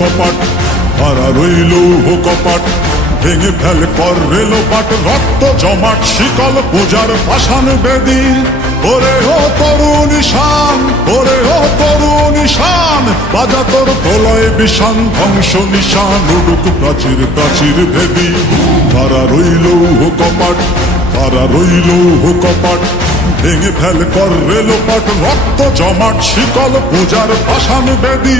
কপাট, হারা রইল কপাট, ভেঙে ফেল কর রেলোপাট, রক্ত জমাট শিকল পূজার পাষাণ বেদী। ওরে ও তরুণ ঈশান, ওরে ও তরুণ ঈশান, বাজা তোর প্রলয় বিষান, ধ্বংস নিশান উড়ুক প্রাচীর প্রাচীর ভেদী। কারা রইল কপাট, কারা রইল কপাট, ভেঙে ফেল কর রেলোপাট, রক্ত জমাট শিকল পূজার পাষাণ বেদী।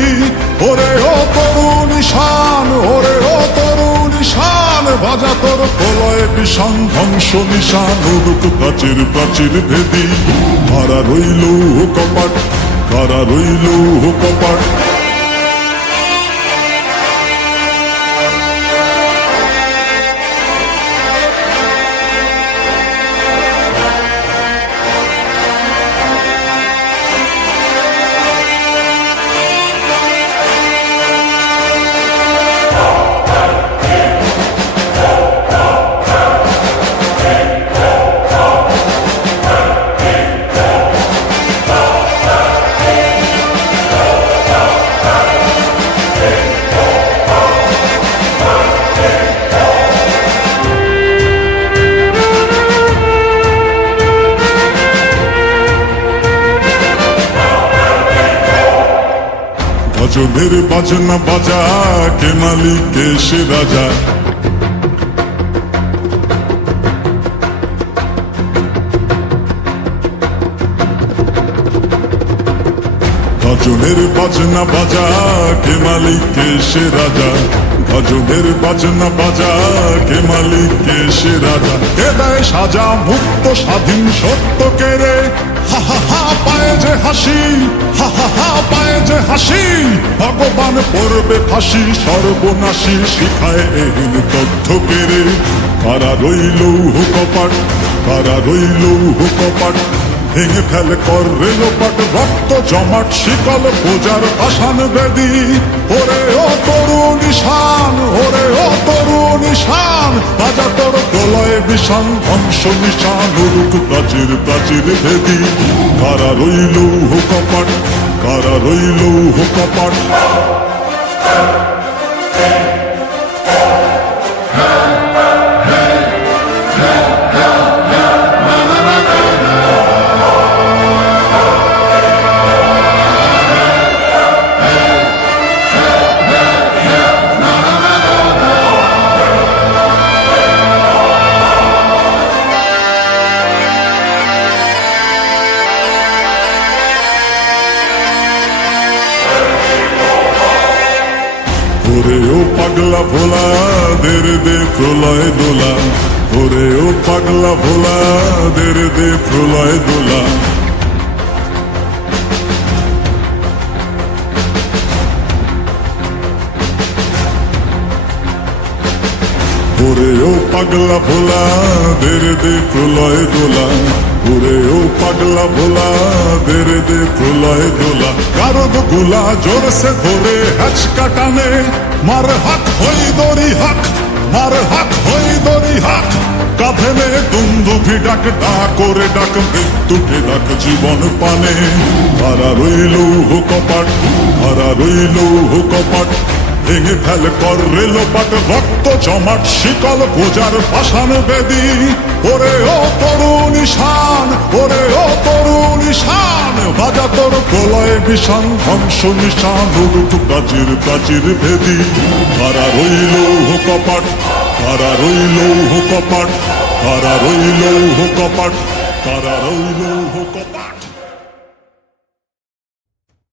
ওরে ও তরুণ ঈশান, ওরে ও তরুণ ঈশান, বাজা তোর প্রলয় বিষান, ধ্বংস নিশান উড়ুক প্রাচীর প্রাচীর ভেদী। কারা রইল কপাট, কারা রইল কপাট। গজলের বাজনা বাজা, কে মালিক কে সে রাজা। গজলের বাজনা বাজা, কে মালিক কে সে রাজা। গজলের বাজনা বাজা, কে মালিক কে সে রাজা। কে দেয় সাজা মুক্ত স্বাধীন সত্য কে রে, হা হা হা পায়ে যে হাসি, হা হা হা পায়ে যে হাসি। ভগবান পড়বে ফাঁসি সর্বনাশী, শিখায় এহীন তথ্য কে রে। কারা রইল কপাট, কারা রইল কপাট, ভেঙে ফেল কর রেলোপাট, রক্ত জমাট শিকল পূজার পাষাণ বেদী। ওরে ও তরুণ ঈশান, ওরে ও তরুণ ঈশান, বাজা তোর প্রলয় বিষান, ধ্বংস নিশান উড়ুক প্রাচীর প্রাচীর ভেদী। কারা রইল কপাট, কারা রইল কপাট। ওরে ও পাগলা ভোলা, দের দে প্রলয় দোলা। ওরে ও পাগলা ভোলা, দের দে প্রলয় দোলা। ওরে ও পাগলা ভোলা, দের দে প্রলয় দোলা। ওরে ও পাগলা ভোলা, দের দে প্রলয় দোলা। গারদ গুলা জোরসে ধরে হ্যাচকা টানে, মার হাক হই দড়ি হাক, মার হাক হই দড়ি হাক। কাঁধে নে দুন্দুভি ডাক, ডাক করে ডাক মৃত্যুকে ডাক জীবন পানে। কারা রইল কপাট, কারা রইল কপাট, ভেঙে ফেল কর রেলোপাট, রক্ত জমাট শিকল পূজার পাষাণ বেদী। ওরে ও তরুণ ঈশান, ওরে ও তরুণ ঈশান, বাজা তোর প্রলয় বিষান, ধ্বংস নিশান উড়ুক প্রাচীর প্রাচীর ভেদী। কারা রইল কপাট, কারা রইল কপাট, কারা রইল কপাট, কারা রইল কপাট।